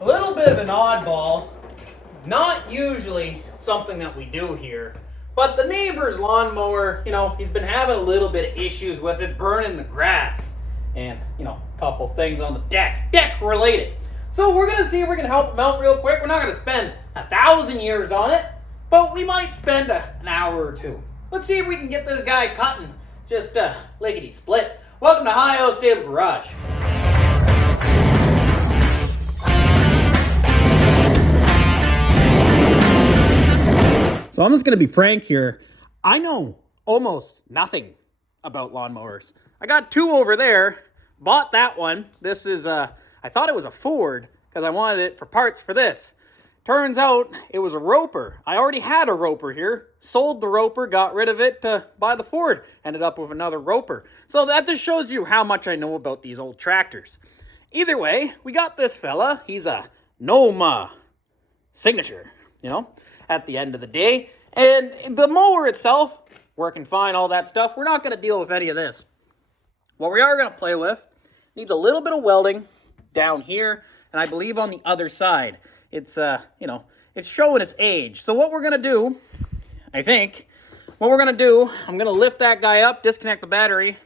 A little bit of an oddball, not usually something that we do here, but the neighbor's lawnmower, he's been having a little bit of issues with it, burning the grass, and, a couple things on the deck related. So we're going to see if we can help him out real quick. We're not going to spend 1,000 years on it, but we might spend an hour or two. Let's see if we can get this guy cutting just lickety split. Welcome to Ohio Stable Garage. So I'm just going to be frank here. I know almost nothing about lawnmowers. I got two over there, bought that one. This is, I thought it was a Ford because I wanted it for parts for this. Turns out it was a Roper. I already had a Roper here, sold the Roper, got rid of it to buy the Ford. Ended up with another Roper. So that just shows you how much I know about these old tractors. Either way, we got this fella. He's a Noma signature, at the end of the day. And the mower itself, working fine, all that stuff. We're not going to deal with any of this. What we are going to play with needs a little bit of welding down here, and I believe on the other side. It's, it's showing its age. So what we're going to do, I'm going to lift that guy up, disconnect the battery,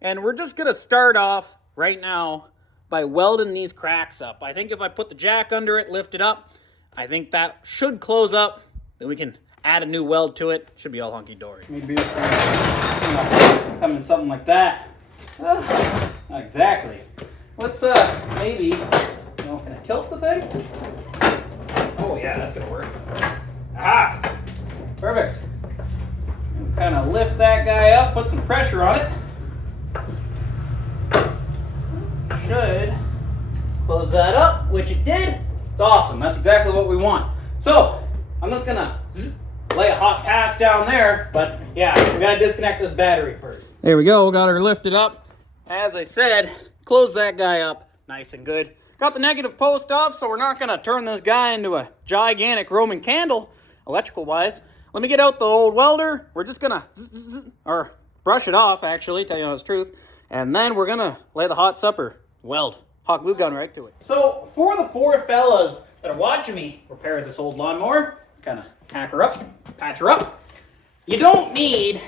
and we're just going to start off right now by welding these cracks up. I think if I put the jack under it, lift it up, I think that should close up. Then we can add a new weld to it. Should be all hunky-dory. Maybe come in something like that. Not exactly. Let's maybe, can I tilt the thing? Oh yeah, that's gonna work. Aha! Perfect. Kind of lift that guy up, put some pressure on it. Should close that up, which it did. It's awesome. That's exactly what we want. So, I'm just gonna lay a hot pass down there, but yeah, we gotta disconnect this battery first. There we go, got her lifted up. As I said, close that guy up nice and good. Got the negative post off, so we're not gonna turn this guy into a gigantic Roman candle, electrical wise. Let me get out the old welder. We're just gonna or brush it off, actually, tell you the truth. And then we're gonna lay the hot supper weld. Hot glue gun right to it. So for the four fellas that are watching me repair this old lawnmower, kind of hack her up, patch her up. You don't need,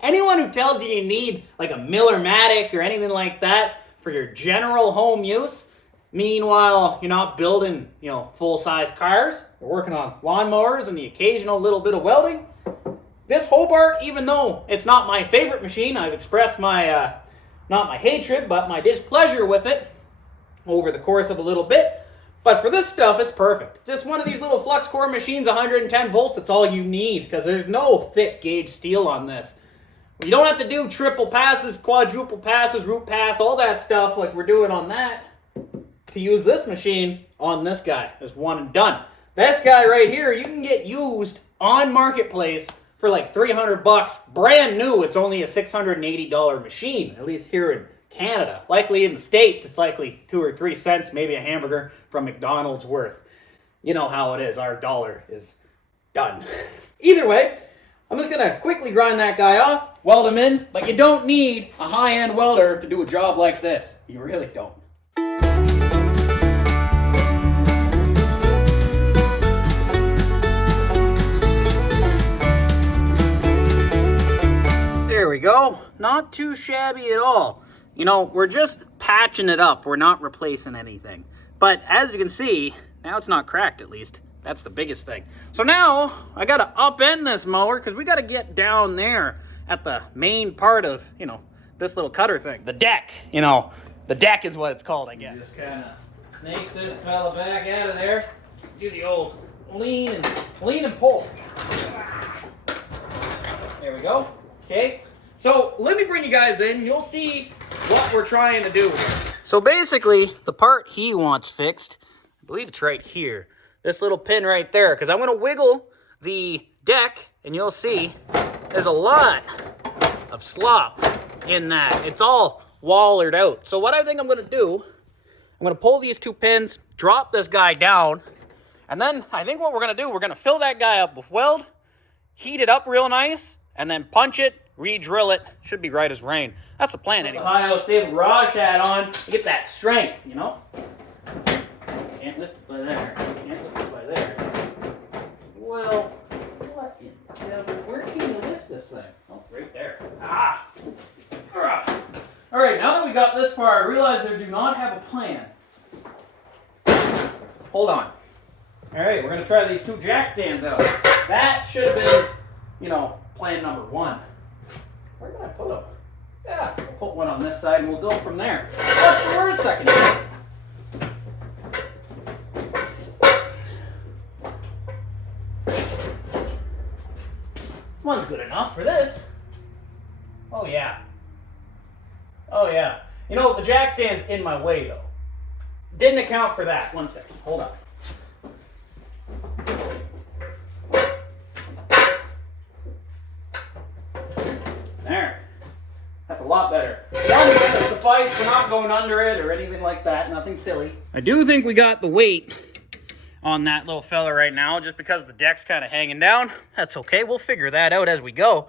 anyone who tells you need like a Miller-Matic or anything like that for your general home use, meanwhile you're not building, full-size cars, you're working on lawnmowers and the occasional little bit of welding. This Hobart, even though it's not my favorite machine, I've expressed my, not my hatred, but my displeasure with it over the course of a little bit. But for this stuff, it's perfect. Just one of these little flux core machines, 110 volts, that's all you need, because there's no thick gauge steel on this. You don't have to do triple passes, quadruple passes, root pass, all that stuff like we're doing on that to use this machine on this guy. There's one and done. This guy right here, you can get used on Marketplace for like $300, brand new. It's only a $680 machine, at least here in Canada. Likely in the States, it's likely 2 or 3 cents, maybe a hamburger from McDonald's worth. You know how it is, our dollar is done. Either way, I'm just gonna quickly grind that guy off, weld him in, but you don't need a high-end welder to do a job like this. You really don't. There we go. Not too shabby at all. We're just patching it up. We're not replacing anything. But as you can see, now it's not cracked at least. That's the biggest thing. So now I got to upend this mower because we got to get down there at the main part of, this little cutter thing. The deck, the deck is what it's called, I guess. Just kind of snake this fella back out of there. Do the old lean and pull. There we go. Okay. So let me bring you guys in. You'll see what we're trying to do here. So basically, the part he wants fixed, I believe it's right here. This little pin right there, because I'm going to wiggle the deck, and you'll see there's a lot of slop in that. It's all wallered out. So what I think I'm going to do, I'm going to pull these two pins, drop this guy down, and then I think what we're going to do, we're going to fill that guy up with weld, heat it up real nice, and then punch it, re-drill it. Should be right as rain. That's the plan anyway. The Ohio Stable Garage hat on to get that strength, Can't realize they do not have a plan. Hold on. All right, we're gonna try these 2 jack stands out. That should have been, you know, plan number 1. Where can I put them? Yeah, we'll put one on this side and we'll go from there. What's the worst I can do? One's good enough for this. Oh yeah. Oh yeah. You know, the jack stand's in my way though. Didn't account for that. 1 second. Hold on. There. That's a lot better. One doesn't suffice. We're not going under it or anything like that. Nothing silly. I do think we got the weight on that little fella right now, just because the deck's kind of hanging down. That's okay. We'll figure that out as we go.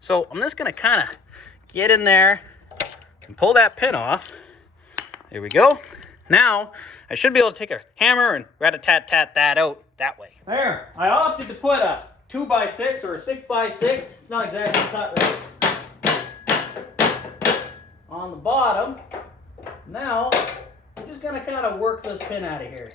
So I'm just going to kind of get in there and pull that pin off. There we go. Now, I should be able to take a hammer and rat-a-tat-tat that out that way. There. I opted to put a 2x6 or a 6x6. It's not exactly cut right. On the bottom. Now, I'm just going to kind of work this pin out of here.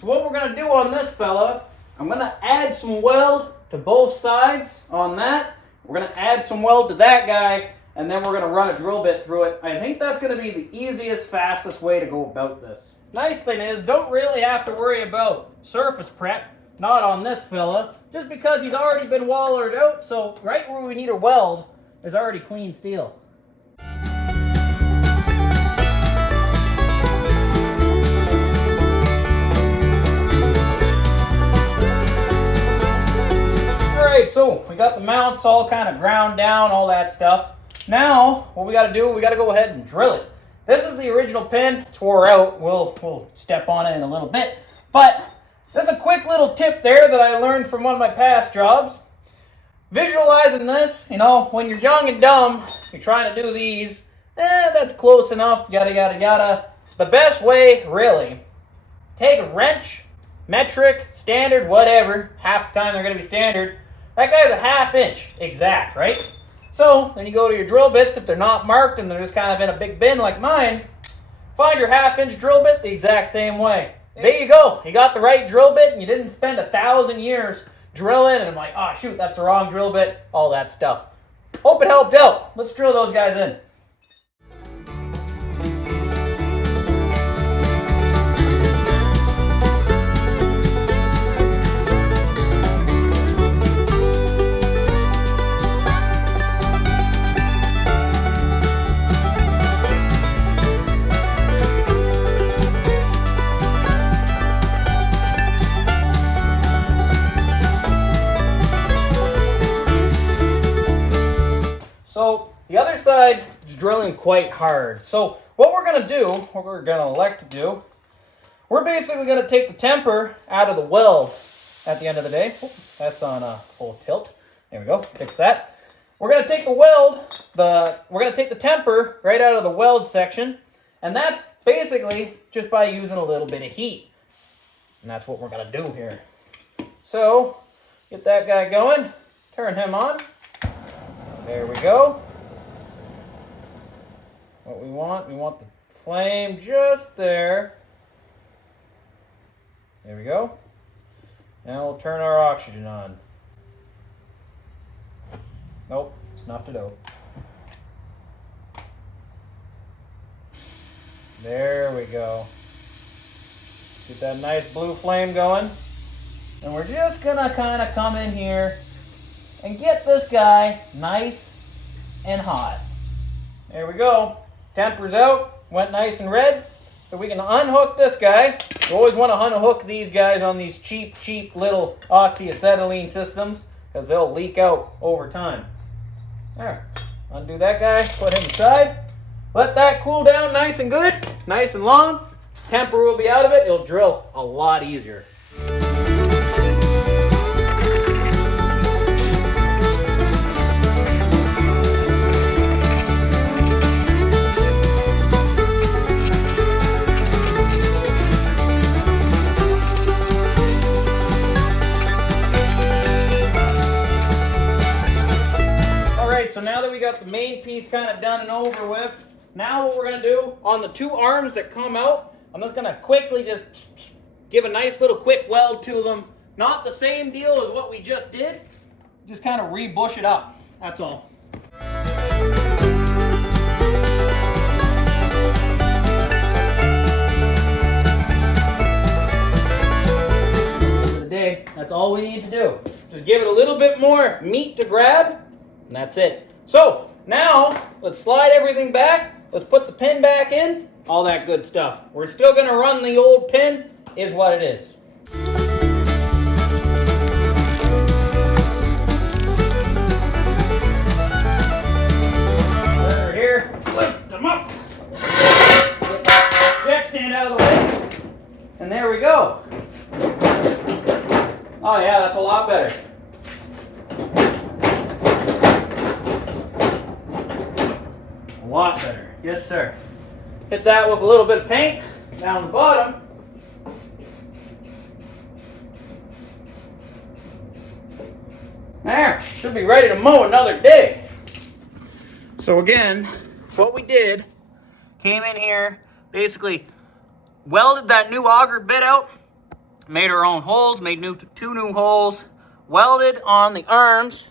So what we're going to do on this fella, I'm going to add some weld to both sides on that. We're going to add some weld to that guy, and then we're going to run a drill bit through it. I think that's going to be the easiest, fastest way to go about this. Nice thing is, don't really have to worry about surface prep, not on this fella, just because he's already been wallered out, so right where we need a weld is already clean steel. Alright, so we got the mounts all kind of ground down, all that stuff. Now, what we got to do, we got to go ahead and drill it. This is the original pin. It's wore out. We'll step on it in a little bit. But there's a quick little tip there that I learned from one of my past jobs. Visualizing this, you know, when you're young and dumb, you're trying to do these, that's close enough, yada, yada, yada. The best way, really, take a wrench, metric, standard, whatever. Half the time they're going to be standard. That guy's a 1/2 inch exact, right? So, then you go to your drill bits, if they're not marked and they're just kind of in a big bin like mine, find your 1/2 inch drill bit the exact same way. There you go. You got the right drill bit and you didn't spend 1,000 years drilling and I'm like, oh shoot, that's the wrong drill bit, all that stuff. Hope it helped out. Let's drill those guys in. So the other side is drilling quite hard. So what we're going to do, what we're going to elect to do, we're basically going to take the temper out of the weld at the end of the day. Oh, that's on full tilt. There we go. Fix that. We're going to take the weld, we're going to take the temper right out of the weld section, and that's basically just by using a little bit of heat. And that's what we're going to do here. So get that guy going, turn him on. There we go. What we want the flame just there. There we go. Now we'll turn our oxygen on. Nope, snuffed it out. There we go. Get that nice blue flame going. And we're just gonna kind of come in here and get this guy nice and hot. There we go. Temper's out, went nice and red. So we can unhook this guy. You always want to unhook these guys on these cheap little oxyacetylene systems because they'll leak out over time. There, undo that guy, put him aside. Let that cool down nice and good, nice and long. Temper will be out of it, it'll drill a lot easier. got the main piece kind of done and over with. Now what we're gonna do on the two arms that come out, I'm just gonna quickly just give a nice little quick weld to them. Not the same deal as what we just did. Just kind of re-bush it up. That's all. That's all we need to do. Just give it a little bit more meat to grab, and that's it. So now let's slide everything back. Let's put the pin back in, all that good stuff. We're still going to run the old pin, is what it is. Over here, lift them up. Get the jack stand out of the way, and there we go. Oh yeah, that's a lot better. A lot better. Yes, sir. Hit that with a little bit of paint down the bottom. There, should be ready to mow another day. So again, what we did, came in here, basically welded that new auger bit out, made our own holes, made two new holes, welded on the arms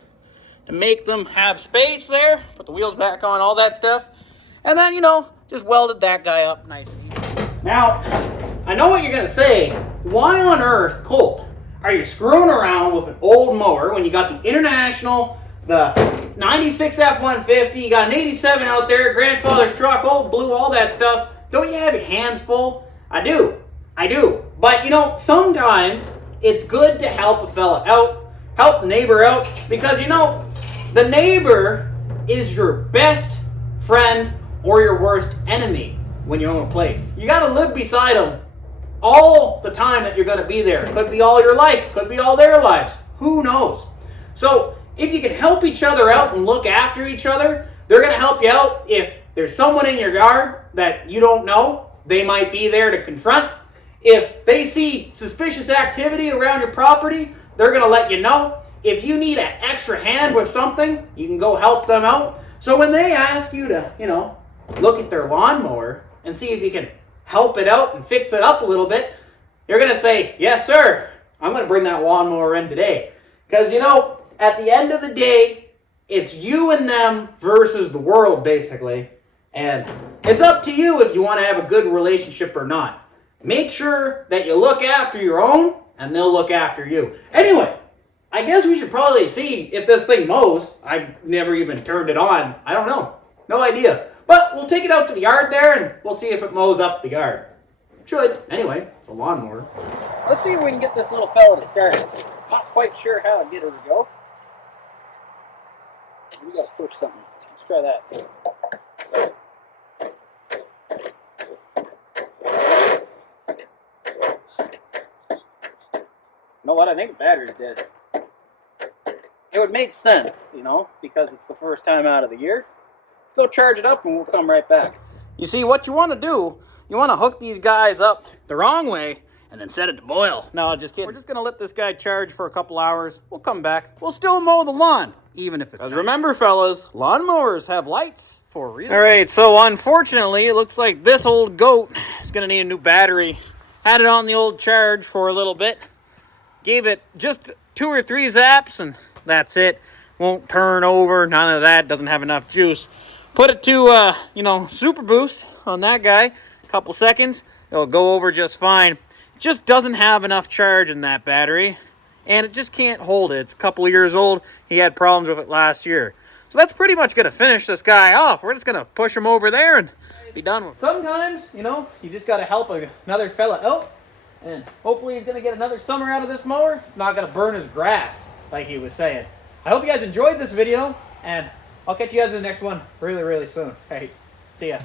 to make them have space there, put the wheels back on, all that stuff, and then, you know, just welded that guy up nice and easy. Now, I know what you're gonna say. Why on earth, Colt, are you screwing around with an old mower when you got the International, the 96 F-150, you got an 87 out there, grandfather's truck, old blue, all that stuff? Don't you have your hands full? I do. But, you know, sometimes it's good to help a fella out, help the neighbor out, because, you know, the neighbor is your best friend or your worst enemy when you own a place. You got to live beside them all the time that you're going to be there. It could be all your life, could be all their lives. Who knows? So if you can help each other out and look after each other, they're going to help you out. If there's someone in your yard that you don't know, they might be there to confront. If they see suspicious activity around your property, they're going to let you know. If you need an extra hand with something, you can go help them out. So when they ask you to, you know, look at their lawnmower and see if you can help it out and fix it up a little bit, you're going to say, yes, sir, I'm going to bring that lawnmower in today. Because, you know, at the end of the day, it's you and them versus the world, basically. And it's up to you if you want to have a good relationship or not. Make sure that you look after your own, and they'll look after you. Anyway, I guess we should probably see if this thing mows. I've never even turned it on. I don't know. No idea. But we'll take it out to the yard there, and we'll see if it mows up the yard. Should. Anyway, it's a lawnmower. Let's see if we can get this little fella to start. Not quite sure how to get her to go. We gotta push something. Let's try that. You know what? I think the battery's dead. It would make sense, you know, because it's the first time out of the year. Let's go charge it up and we'll come right back. You see, what you want to do, you want to hook these guys up the wrong way and then set it to boil. No, just kidding. We're just going to let this guy charge for a couple hours. We'll come back. We'll still mow the lawn, even if it's... Because remember, fellas, lawnmowers have lights for a reason. All right, so unfortunately, it looks like this old goat is going to need a new battery. Had it on the old charge for a little bit. Gave it just 2 or 3 zaps, and that's it. Won't turn over, none of that. Doesn't have enough juice. Put it to, you know, super boost on that guy. Couple seconds, it'll go over just fine. It just doesn't have enough charge in that battery, and it just can't hold it. It's a couple of years old. He had problems with it last year. So that's pretty much going to finish this guy off. We're just going to push him over there and be done with it. Sometimes, you know, you just got to help another fella out. And hopefully he's going to get another summer out of this mower. It's not going to burn his grass, like he was saying. I hope you guys enjoyed this video, and I'll catch you guys in the next one really, really soon. Hey, see ya.